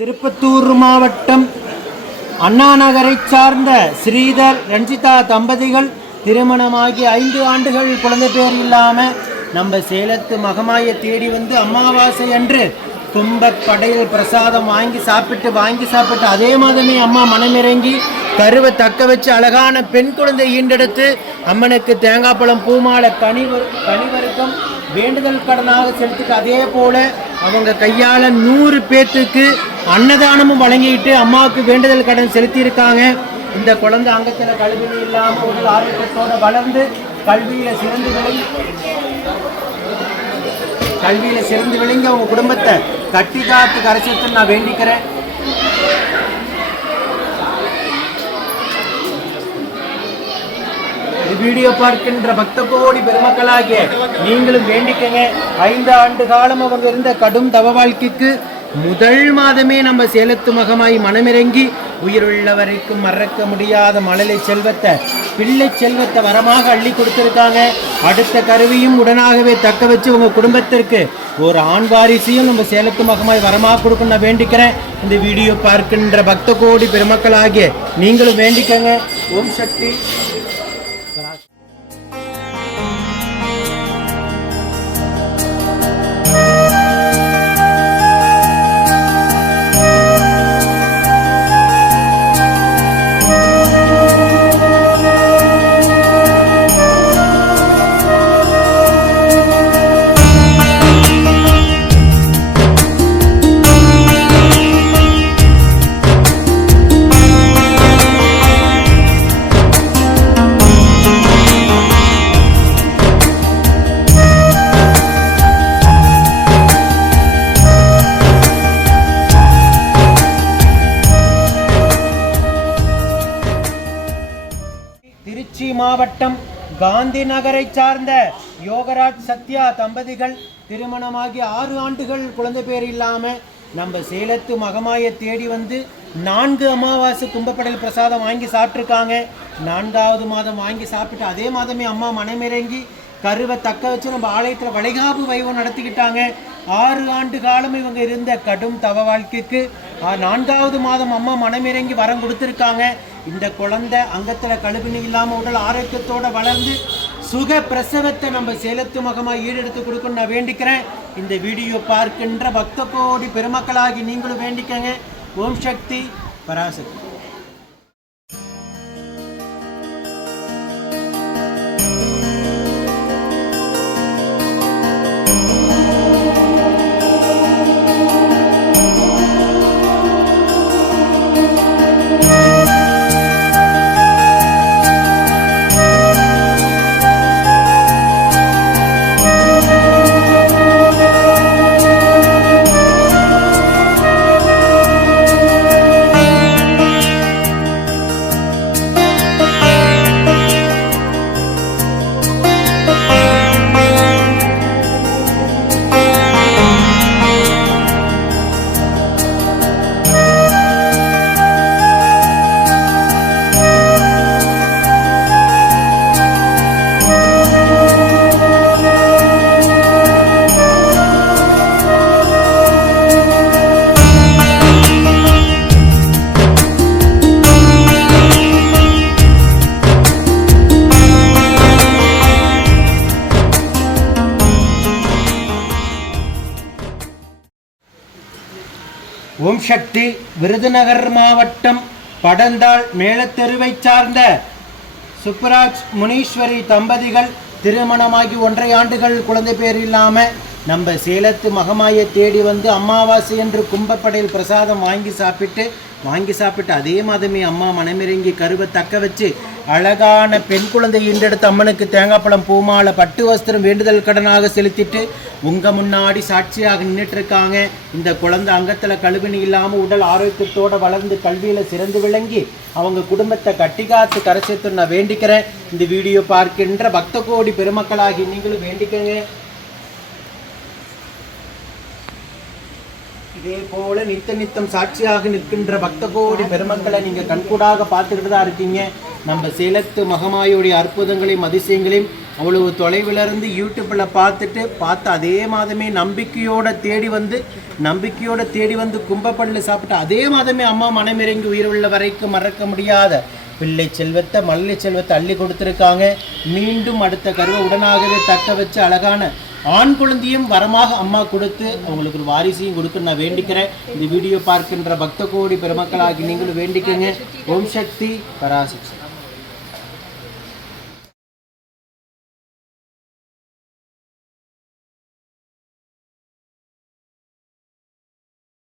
திருப்பத்தூர் மாவட்டம் அண்ணா நகரை சார்ந்த ஸ்ரீதர் ரஞ்சிதா தம்பதிகள் திருமணமாகி 5 ஆண்டுகள் குழந்தை பேர் இல்லாமல் நம்ம சேலத்து மகமாயை தேடி வந்து அமாவாசை அன்று கும்பப்படையில் பிரசாதம் வாங்கி சாப்பிட்டு அதே மாதமே அம்மா மனமிறங்கி கருவை தக்க வச்சு அழகான பெண் குழந்தை ஈண்டெடுத்து அம்மனுக்கு தேங்காய் பழம் பூமாலை கனிவருக்கம் வேண்டுதல் கடனாக செலுத்திட்டு அதே போல அவங்க கையால் 100 பேர்த்துக்கு அன்னதானமும் வழங்கிட்டு அம்மாவுக்கு வேண்டுதல் கடன் செலுத்தியிருக்காங்க. இந்த குழந்தை அங்கத்தில் கல்வியில் இல்லாமல் உடல் ஆரோக்கியத்தோடு வளர்ந்து கல்வியில் சிறந்து விளங்கி அவங்க குடும்பத்தை கட்டி காத்து கரைச்சத்துன்னு நான் வேண்டிக்கிறேன். வீடியோ பார்க்கின்ற பக்த கோடி பெருமக்களாகிய நீங்களும் வேண்டிக்கங்க. 5 ஆண்டு காலம் அவங்க இருந்த கடும் தவ வாழ்க்கைக்கு முதல் மாதமே நம்ம சேலத்து மகமாய் மனமிறங்கி உயிருள்ளவரைக்கும் மறக்க முடியாத மழலை செல்வத்தை பிள்ளை செல்வத்தை வரமாக அள்ளி கொடுத்துருக்காங்க. அடுத்த கருவியும் உடனாகவே தக்க வச்சு உங்கள் குடும்பத்திற்கு ஒரு ஆண் வாரிசையும் நம்ம சேலத்து மகமாய் வரமாக கொடுக்க நான் வேண்டிக்கிறேன். இந்த வீடியோ பார்க்கின்ற பக்த கோடி பெருமக்களாகிய நீங்களும் வேண்டிக்கங்க. ஓம் சக்தி. திருச்சி மாவட்டம் காந்தி நகரை சார்ந்த யோகராஜ் சத்யா தம்பதிகள் திருமணமாகி 6 ஆண்டுகள் குழந்தை பேர் இல்லாமல் நம்ம சேலத்து மகமாயை தேடி வந்து 4 அமாவாசை கும்பப்படையில் பிரசாதம் வாங்கி சாப்பிட்ருக்காங்க. 4வது மாதம் வாங்கி சாப்பிட்டு அதே மாதமே அம்மா மனமிறங்கி கருவை தக்க வச்சு நம்ம ஆலயத்தில் வளைகாப்பு வைபவம் நடத்திக்கிட்டாங்க. 6 ஆண்டு காலம் இவங்க இருந்த கடும் தவ வாழ்க்கைக்கு 4வது மாதம் அம்மா மனமிறங்கி வரம் கொடுத்துருக்காங்க. இந்த குழந்தை அங்கத்தில் கழுவினி இல்லாமல் உடல் ஆரோக்கியத்தோடு வளர்ந்து சுக பிரசவத்தை நம்ம சேலத்து மகமாக ஈடெடுத்து கொடுக்கணும் நான் வேண்டிக்கிறேன். இந்த வீடியோ பார்க்கின்ற பக்த கோடி பெருமக்களாகி நீங்களும் வேண்டிக்கங்க. ஓம் சக்தி பராசக்தி. ஓம் சக்தி. விருதுநகர் மாவட்டம் படந்தாள் மேலத்தெருவை சார்ந்த சுப்பராஜ் முனீஸ்வரி தம்பதிகள் திருமணமாகி 1.5 ஆண்டுகள் குழந்தை பேர் இல்லாமல் நம்ம சேலத்து மகமாயை தேடி வந்து அமாவாசை என்று கும்பப்படையில் பிரசாதம் வாங்கி சாப்பிட்டு அதே மாதமே அம்மா மனமிறங்கி கருவை தக்க வச்சு அழகான பெண் குழந்தை ஈண்டெடுத்து அம்மனுக்கு தேங்காய் பழம் பூமாலை பட்டு வஸ்திரம் வேண்டுதல் கடனாக செலுத்திட்டு உங்கள் முன்னாடி சாட்சியாக நின்றுட்டுருக்காங்க. இந்த குழந்தை அங்கத்தில் கழுவினி இல்லாமல் உடல் ஆரோக்கியத்தோடு வளர்ந்து கல்வியில் சிறந்து விளங்கி அவங்க குடும்பத்தை கட்டி காத்து கரை சேர்த்து நான் வேண்டிக்கிறேன். இந்த வீடியோ பார்க்கின்ற பக்த கோடி பெருமக்களாகி நீங்களும் வேண்டிக்கங்க. இதே போல நித்தம் சாட்சியாக நிற்கின்ற பக்த கோடி பெருமக்களை நீங்க கண்கூடாக பார்த்துக்கிட்டு தான் இருக்கீங்க. நம்ம சேலத்து மகமாயுடைய அற்புதங்களையும் அதிசயங்களையும் அவ்வளவு தொலைவிலிருந்து யூடியூப்ல பார்த்து அதே மாதமே நம்பிக்கையோட தேடி வந்து கும்பப்பள்ளி சாப்பிட்டு அதே மாதமே அம்மா மனமிறங்கி உயிர் வரைக்கும் மறக்க முடியாத பிள்ளை செல்வத்தை மல்லை செல்வத்தை அள்ளி கொடுத்துருக்காங்க. மீண்டும் அடுத்த கருவை உடனாகவே தக்க வச்சு அழகான ஆண் குழந்தையும் வரமாக அம்மா கொடுத்து அவங்களுக்கு ஒரு வாரிசையும் கொடுத்து நான் வேண்டிக்கிறேன். இந்த வீடியோ பார்க்கின்ற பக்த கோடி பெருமக்களாகி நீங்களும் வேண்டிக்கங்க. ஓம் சக்தி பராசக்தி.